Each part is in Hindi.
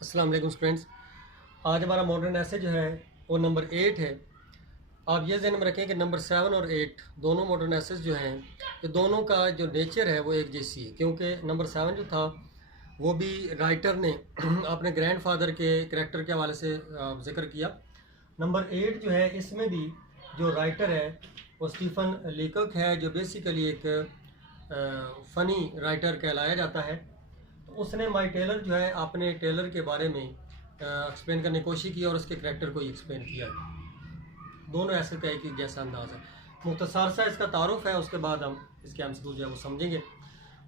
अस्सलाम वालेकुम स्टूडेंट्स। आज हमारा मॉडर्न ऐसे जो है वो नंबर 8 है। आप ये ज़हन में रखें कि नंबर 7 और 8 दोनों मॉडर्न एसेस जो हैं ये दोनों का जो नेचर है वो एक जैसी है, क्योंकि नंबर 7 जो था वो भी राइटर ने अपने ग्रैंडफादर के करैक्टर के हवाले से जिक्र किया। नंबर 8 जो है इसमें भी जो राइटर है वो स्टीफन लीकॉक है, जो बेसिकली एक फ़नी राइटर कहलाया जाता है। तो उसने माई टेलर जो है अपने टेलर के बारे में एक्सप्लेन करने की कोशिश की और उसके करैक्टर को ही एक्सप्लेन किया। दोनों ऐसे का एक ही जैसा अंदाज़ है। मुख्तसर सा इसका तारुफ है, उसके बाद हम इसके एमसीक्यू जो है वो समझेंगे।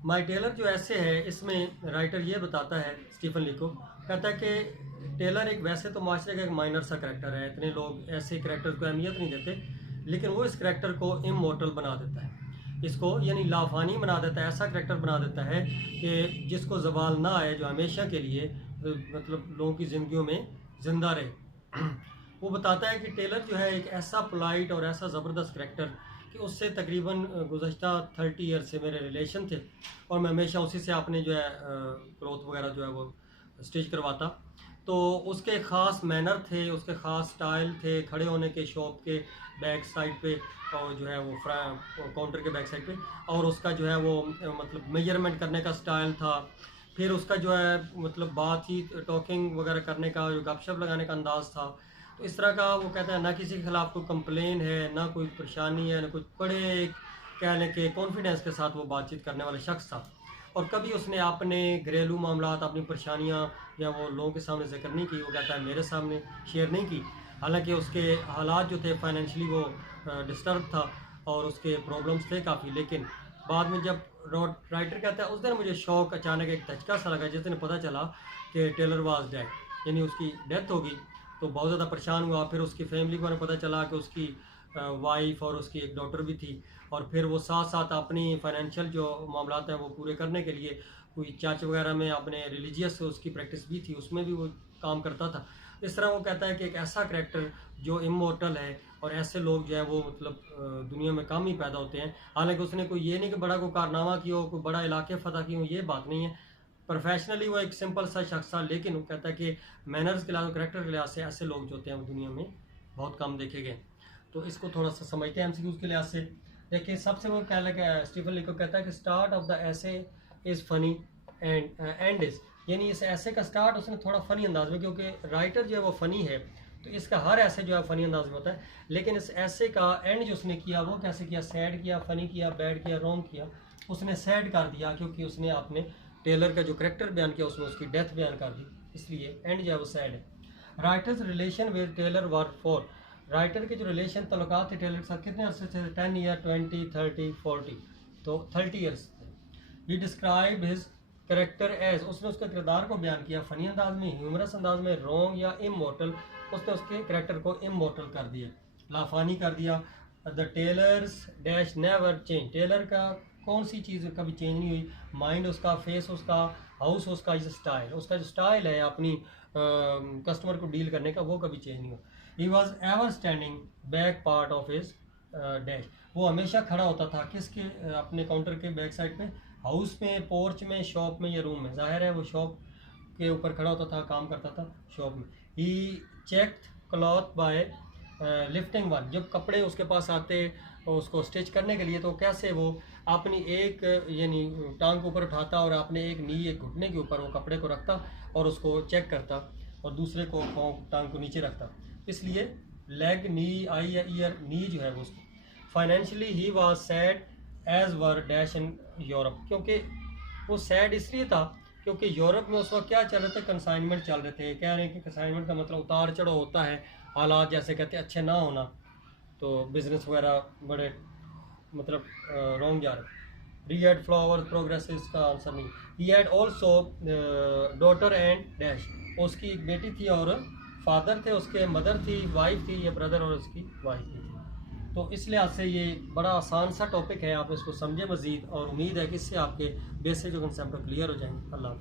माई टेलर जो ऐसे है इसमें राइटर ये बताता है, स्टीफन लीको कहता है कि टेलर एक वैसे तो माशरे का एक माइनर सा करैक्टर है, इतने लोग ऐसे करैक्टर को अहमियत नहीं देते, लेकिन वो इस करैक्टर को इमोर्टल बना देता है, इसको यानी लाफानी बना देता है, ऐसा करैक्टर बना देता है कि जिसको ज़वाल ना आए, जो हमेशा के लिए मतलब लोगों की ज़िंदगियों में ज़िंदा रहे। वो बताता है कि टेलर जो है एक ऐसा पोलाइट और ऐसा ज़बरदस्त करैक्टर कि उससे तकरीबन गुज़श्ता 30 ईयर से मेरे रिलेशन थे और मैं हमेशा उसी से अपने जो है क्लोथ वगैरह जो है वो स्टिच करवाता। तो उसके ख़ास मैनर थे, उसके ख़ास स्टाइल थे, खड़े होने के शॉप के बैक साइड पे और जो है वो काउंटर के बैक साइड पे, और उसका जो है वो मतलब मेजरमेंट करने का स्टाइल था। फिर उसका जो है मतलब बातचीत टॉकिंग वगैरह करने का, जो गपशप लगाने का अंदाज़ था। तो इस तरह का वो कहता है ना किसी के ख़िलाफ़ कोई कंप्लेन है, ना कोई परेशानी है, ना कुछ, बड़े कह लें कि कॉन्फिडेंस के साथ वो बातचीत करने वाला शख्स था। और कभी उसने अपने घरेलू मामलात, अपनी परेशानियाँ या वो लोगों के सामने जिक्र नहीं की। वो कहता है मेरे सामने शेयर नहीं की, हालांकि उसके हालात जो थे फाइनेंशियली वो डिस्टर्ब था और उसके प्रॉब्लम्स थे काफ़ी। लेकिन बाद में जब राइटर कहता है उस दिन मुझे शौक अचानक एक धचका सा लगा, जिस दिन पता चला कि टेलर वाज डेड, यानी उसकी डेथ होगी। तो बहुत ज़्यादा परेशान हुआ। फिर उसकी फैमिली को पता चला कि उसकी वाइफ और उसकी एक डॉटर भी थी, और फिर वो साथ साथ अपनी फाइनेंशियल जो मामलात हैं वो पूरे करने के लिए कोई चर्च वगैरह में अपने रिलीजियस उसकी प्रैक्टिस भी थी, उसमें भी वो काम करता था। इस तरह वो कहता है कि एक ऐसा करैक्टर जो इमोर्टल है, और ऐसे लोग जो है वो मतलब दुनिया में कम ही पैदा होते हैं। हालांकि उसने कोई ये नहीं कि बड़ा कोई कारनामा किया हो, कोई बड़ा इलाके फतह की हो, ये बात नहीं है। प्रोफेशनली वो एक सिंपल सा शख्स था, लेकिन वो कहता है कि मैनर्स के लिहाज, करैक्टर के लिहाज से ऐसे लोग जो होते हैं वो दुनिया में बहुत कम देखे गए। तो इसको थोड़ा सा समझते हैं एमसीक्यूज़ के लिहाज से। देखिए सबसे वो कह लगा, स्टीफन लीको कहता है कि स्टार्ट ऑफ द ऐसे इज़ फनी एंड इज़, यानी इस ऐसे का स्टार्ट उसने थोड़ा फ़नी अंदाज में, क्योंकि राइटर जो है वो फ़नी है तो इसका हर ऐसे जो है फ़नी अंदाज में होता है। लेकिन इस ऐसे का एंड जो उसने किया वो कैसे किया, सैड किया, फ़नी किया, बैड किया, रॉन्ग किया। उसने सैड कर दिया क्योंकि उसने अपने टेलर का जो करैक्टर बयान किया उसमें उसकी डेथ बयान कर दी, इसलिए एंड जो है वो सैड है। Writer's relation with tailor were for, writer के जो रिलेशन तल्लुकात थे टेलर के साथ कितने अरसे से, 10 ईयर, 20, 30, 40, तो 30 ईयर्स। ही डिस्क्राइब हिज करेक्टर एज, उसने उसके किरदार को बयान किया फ़नी अंदाज में, ह्यूमरस अंदाज में, रॉन्ग या इमोर्टल, उसने उसके करेक्टर को इमोर्टल कर दिया, लाफानी कर दिया। The tailor's dash never change, tailor का कौन सी चीज़ कभी चेंज नहीं हुई, माइंड उसका, फेस उसका, हाउस उसका, स्टाइल उसका, जो स्टाइल है अपनी कस्टमर को डील करने का, वो कभी चेंज नहीं हुआ। He was ever standing back part of his dash, वो हमेशा खड़ा होता था किसके, अपने काउंटर के बैक साइड पे, हाउस में, पोर्च में, शॉप में या रूम में। जाहिर है वो शॉप के ऊपर खड़ा होता था, काम करता था शॉप में। He checked cloth by lifting one, जब कपड़े उसके पास आते उसको स्टिच करने के लिए तो कैसे वो अपनी एक यानी टांग को ऊपर उठाता और अपने एक नी, एक घुटने के ऊपर वो कपड़े को रखता और उसको चेक करता, और दूसरे को टांग को नीचे रखता, इसलिए लेग, नी, आई या ईयर, नी जो है वो उसको। Financially he was sad as were dash in Europe, क्योंकि वो सैड इसलिए था क्योंकि यूरोप में उस वक्त क्या चल रहे थे, कंसाइनमेंट चल रहे थे। कह रहे हैं कि कंसाइनमेंट का मतलब उतार चढ़ाव होता है, हालात जैसे कहते हैं अच्छे ना होना, तो बिजनेस वगैरह बड़े मतलब रॉन्ग जा रहे। री हैड फ्लावर प्रोग्रेस, इसका आंसर नहीं। He had also daughter and dash, उसकी एक बेटी थी और फादर थे उसके, मदर थी, वाइफ थी, या ब्रदर और उसकी वाइफ थी। तो इस लिहाज से ये बड़ा आसान सा टॉपिक है, आप इसको समझे मज़ीद, और उम्मीद है कि इससे आपके बेसिक जो कंसेप्ट क्लियर हो जाएंगे। अल्लाह।